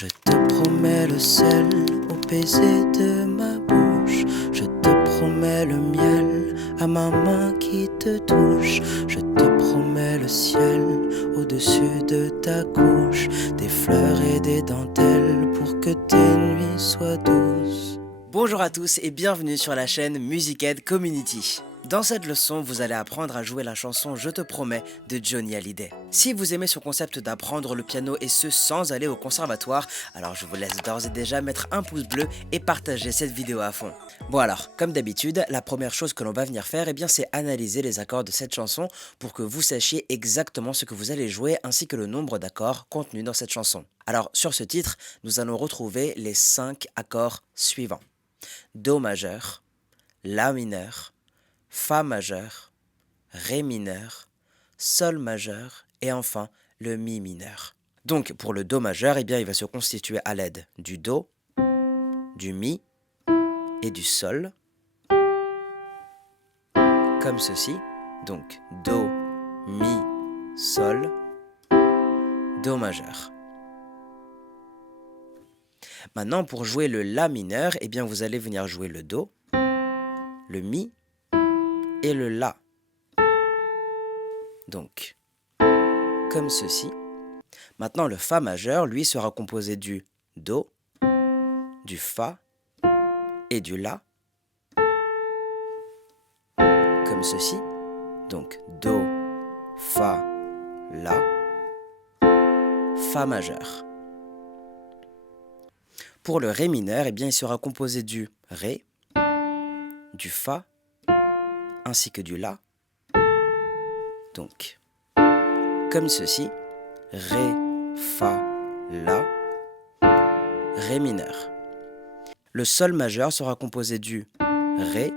Je te promets le sel au baiser de ma bouche. Je te promets le miel à ma main qui te touche. Je te promets le ciel au-dessus de ta couche. Des fleurs et des dentelles pour que tes nuits soient douces. Bonjour à tous et bienvenue sur la chaîne Musicaid Community. Dans cette leçon, vous allez apprendre à jouer la chanson Je te promets de Johnny Hallyday. Si vous aimez ce concept d'apprendre le piano et ce sans aller au conservatoire, alors je vous laisse d'ores et déjà mettre un pouce bleu et partager cette vidéo à fond. Bon alors, comme d'habitude, la première chose que l'on va venir faire, c'est analyser les accords de cette chanson pour que vous sachiez exactement ce que vous allez jouer ainsi que le nombre d'accords contenus dans cette chanson. Alors sur ce titre, nous allons retrouver les 5 accords suivants. Do majeur, La mineur, Fa majeur, Ré mineur, Sol majeur et enfin le Mi mineur. Donc pour le Do majeur, il va se constituer à l'aide du Do, du Mi et du Sol, comme ceci. Donc Do, Mi, Sol, Do majeur. Maintenant pour jouer le La mineur, vous allez venir jouer le Do, le Mi et le La. Donc, comme ceci. Maintenant, le Fa majeur, lui, sera composé du Do, du Fa et du La. Comme ceci. Donc, Do, Fa, La, Fa majeur. Pour le Ré mineur, il sera composé du Ré, du Fa, ainsi que du La. Donc, comme ceci, Ré, Fa, La, Ré mineur. Le Sol majeur sera composé du Ré,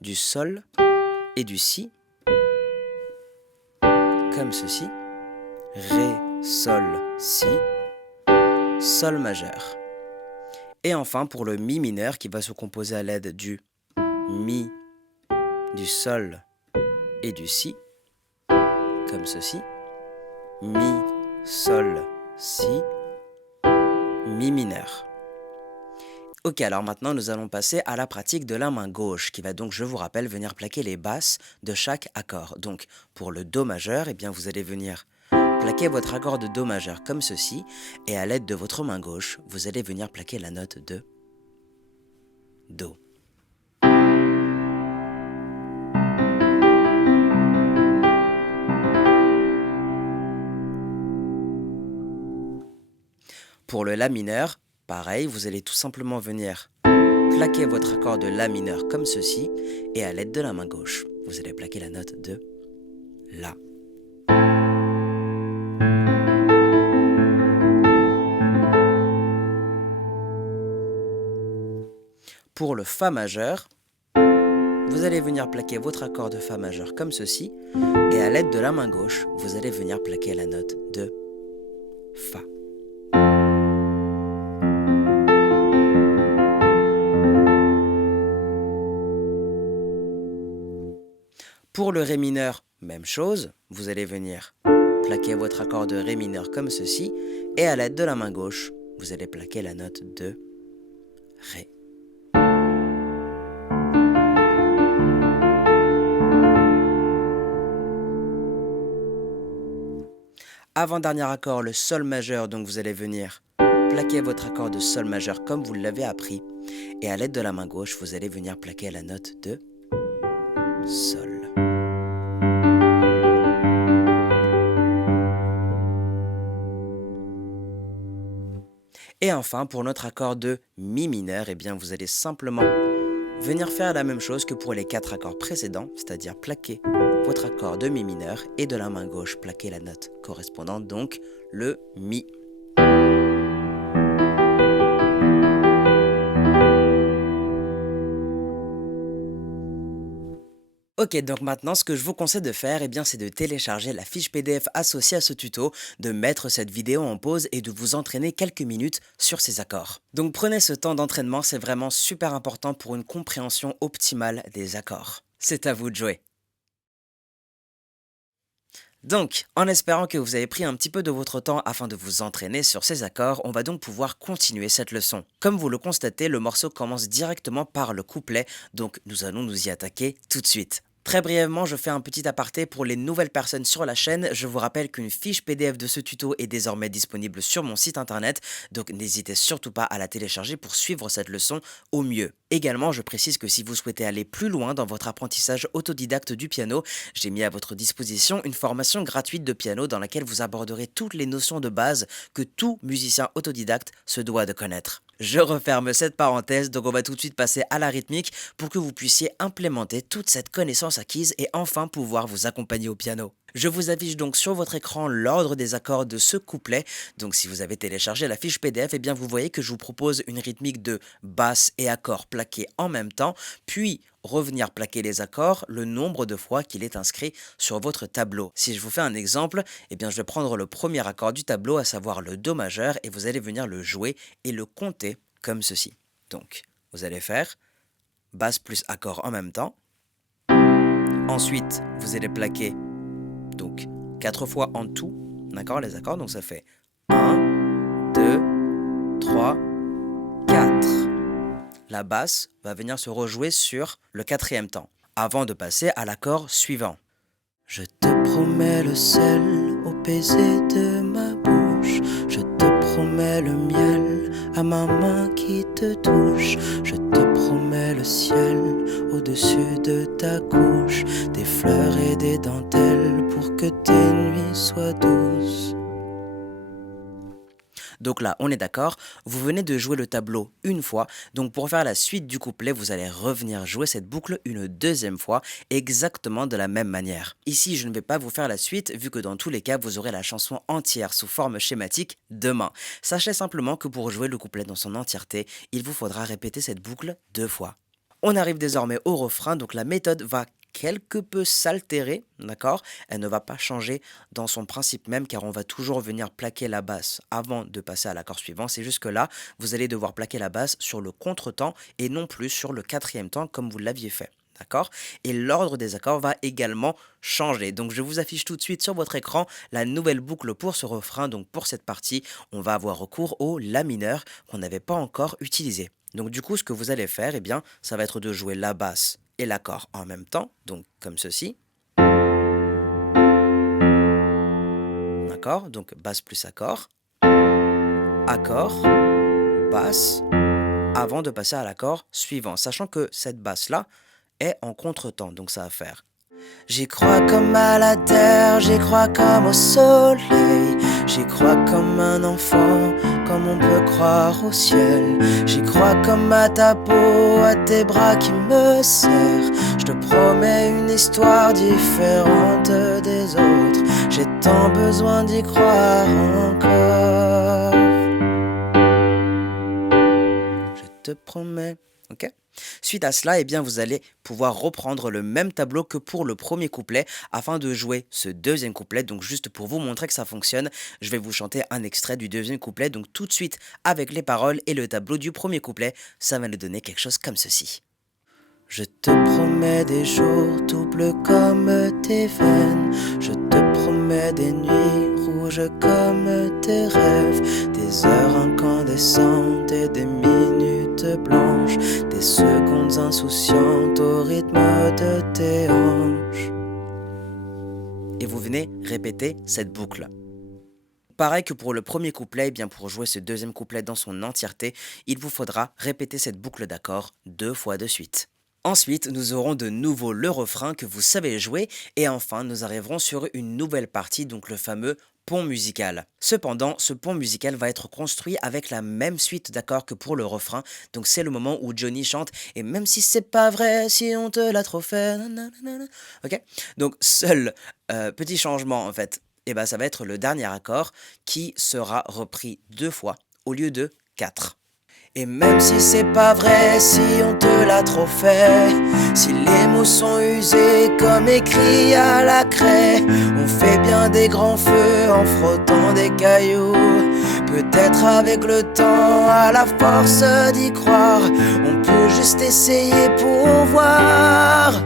du Sol et du Si, comme ceci, Ré, Sol, Si, Sol majeur. Et enfin pour le Mi mineur qui va se composer à l'aide du Mi, du Sol et du Si, comme ceci, Mi, Sol, Si, Mi mineur. Ok, alors maintenant nous allons passer à la pratique de la main gauche qui va donc, je vous rappelle, venir plaquer les basses de chaque accord. Donc pour le Do majeur, vous allez venir plaquer votre accord de Do majeur comme ceci et à l'aide de votre main gauche, vous allez venir plaquer la note de Do. Pour le La mineur, pareil, vous allez tout simplement venir plaquer votre accord de La mineur comme ceci et à l'aide de la main gauche, vous allez plaquer la note de La. Pour le Fa majeur, vous allez venir plaquer votre accord de Fa majeur comme ceci et à l'aide de la main gauche, vous allez venir plaquer la note de Fa. Pour le Ré mineur, même chose, vous allez venir plaquer votre accord de Ré mineur comme ceci et à l'aide de la main gauche, vous allez plaquer la note de Ré. Avant-dernier accord, le Sol majeur, donc vous allez venir plaquer votre accord de Sol majeur comme vous l'avez appris et à l'aide de la main gauche, vous allez venir plaquer la note de Sol. Et enfin, pour notre accord de Mi mineur, vous allez simplement venir faire la même chose que pour les 4 accords précédents, c'est-à-dire plaquer votre accord de Mi mineur et de la main gauche plaquer la note correspondante, donc le Mi. Ok, donc maintenant ce que je vous conseille de faire, c'est de télécharger la fiche PDF associée à ce tuto, de mettre cette vidéo en pause et de vous entraîner quelques minutes sur ces accords. Donc prenez ce temps d'entraînement, c'est vraiment super important pour une compréhension optimale des accords. C'est à vous de jouer. Donc, en espérant que vous avez pris un petit peu de votre temps afin de vous entraîner sur ces accords, on va donc pouvoir continuer cette leçon. Comme vous le constatez, le morceau commence directement par le couplet, donc nous allons nous y attaquer tout de suite. Très brièvement, je fais un petit aparté pour les nouvelles personnes sur la chaîne. Je vous rappelle qu'une fiche PDF de ce tuto est désormais disponible sur mon site internet, donc n'hésitez surtout pas à la télécharger pour suivre cette leçon au mieux. Également, je précise que si vous souhaitez aller plus loin dans votre apprentissage autodidacte du piano, j'ai mis à votre disposition une formation gratuite de piano dans laquelle vous aborderez toutes les notions de base que tout musicien autodidacte se doit de connaître. Je referme cette parenthèse, donc on va tout de suite passer à la rythmique pour que vous puissiez implémenter toute cette connaissance acquise et enfin pouvoir vous accompagner au piano. Je vous affiche donc sur votre écran l'ordre des accords de ce couplet. Donc si vous avez téléchargé la fiche PDF, eh bien vous voyez que je vous propose une rythmique de basse et accords plaqués en même temps, puis revenir plaquer les accords le nombre de fois qu'il est inscrit sur votre tableau. Si je vous fais un exemple, eh bien je vais prendre le premier accord du tableau, à savoir le Do majeur, et vous allez venir le jouer et le compter comme ceci. Donc, vous allez faire basse plus accord en même temps. Ensuite, vous allez plaquer donc 4 fois en tout, d'accord, les accords, donc ça fait 1, 2, 3, 4. La basse va venir se rejouer sur le quatrième temps, avant de passer à l'accord suivant. Je te promets le sel au baiser de ma bouche. Je te promets le miel à ma main qui te touche. Je te promets le ciel au-dessus de ta couche. Des fleurs et des dentelles pour que tes nuits soient douces. Donc là, on est d'accord, vous venez de jouer le tableau une fois, donc pour faire la suite du couplet, vous allez revenir jouer cette boucle une deuxième fois, exactement de la même manière. Ici, je ne vais pas vous faire la suite, vu que dans tous les cas, vous aurez la chanson entière sous forme schématique demain. Sachez simplement que pour jouer le couplet dans son entièreté, il vous faudra répéter cette boucle 2 fois. On arrive désormais au refrain, donc la méthode va quelque peu s'altérer, d'accord? Elle ne va pas changer dans son principe même, car on va toujours venir plaquer la basse avant de passer à l'accord suivant. C'est juste que là, vous allez devoir plaquer la basse sur le contretemps et non plus sur le quatrième temps comme vous l'aviez fait. D'accord? Et l'ordre des accords va également changer. Donc je vous affiche tout de suite sur votre écran la nouvelle boucle pour ce refrain. Donc pour cette partie, on va avoir recours au La mineur qu'on n'avait pas encore utilisé. Donc du coup, ce que vous allez faire, eh bien, ça va être de jouer la basse et l'accord en même temps, donc comme ceci. D'accord? Donc basse plus accord, basse, avant de passer à l'accord suivant, sachant que cette basse-là est en contretemps, donc ça va faire. J'y crois comme à la terre, j'y crois comme au soleil. J'y crois comme un enfant, comme on peut croire au ciel. J'y crois comme à ta peau, à tes bras qui me serrent. Je te promets une histoire différente des autres. J'ai tant besoin d'y croire encore. Je te promets. Ok? Suite à cela, eh bien, vous allez pouvoir reprendre le même tableau que pour le premier couplet afin de jouer ce deuxième couplet. Donc juste pour vous montrer que ça fonctionne, je vais vous chanter un extrait du deuxième couplet. Donc tout de suite avec les paroles et le tableau du premier couplet, ça va nous donner quelque chose comme ceci. Je te promets des jours doubles comme tes veines. Je te promets des nuits rouges comme tes rêves. Des heures incandescentes et des minutes blanches. Des secondes insouciantes au rythme de tes hanches. Et vous venez répéter cette boucle. Pareil que pour le premier couplet, eh bien pour jouer ce deuxième couplet dans son entièreté, il vous faudra répéter cette boucle d'accords 2 fois de suite. Ensuite, nous aurons de nouveau le refrain que vous savez jouer et enfin, nous arriverons sur une nouvelle partie, donc le fameux pont musical. Cependant, ce pont musical va être construit avec la même suite d'accords que pour le refrain, donc c'est le moment où Johnny chante « Et même si c'est pas vrai, si on te l'a trop fait... » Ok? Donc, seul petit changement en fait, et ben, ça va être le dernier accord qui sera repris 2 fois au lieu de 4. Et même si c'est pas vrai, si on te l'a trop fait, si les mots sont usés comme écrits à la craie, on fait bien des grands feux en frottant des cailloux. Peut-être avec le temps, à la force d'y croire, on peut juste essayer pour voir.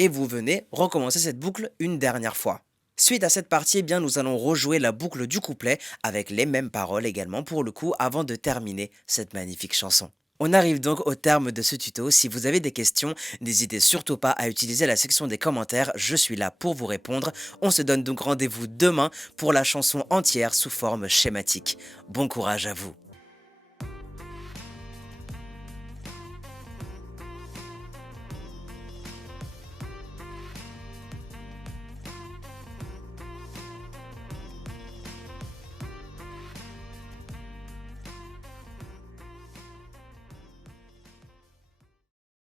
et vous venez recommencer cette boucle une dernière fois. Suite à cette partie, eh bien, nous allons rejouer la boucle du couplet avec les mêmes paroles également pour le coup avant de terminer cette magnifique chanson. On arrive donc au terme de ce tuto. Si vous avez des questions, n'hésitez surtout pas à utiliser la section des commentaires, je suis là pour vous répondre. On se donne donc rendez-vous demain pour la chanson entière sous forme schématique. Bon courage à vous.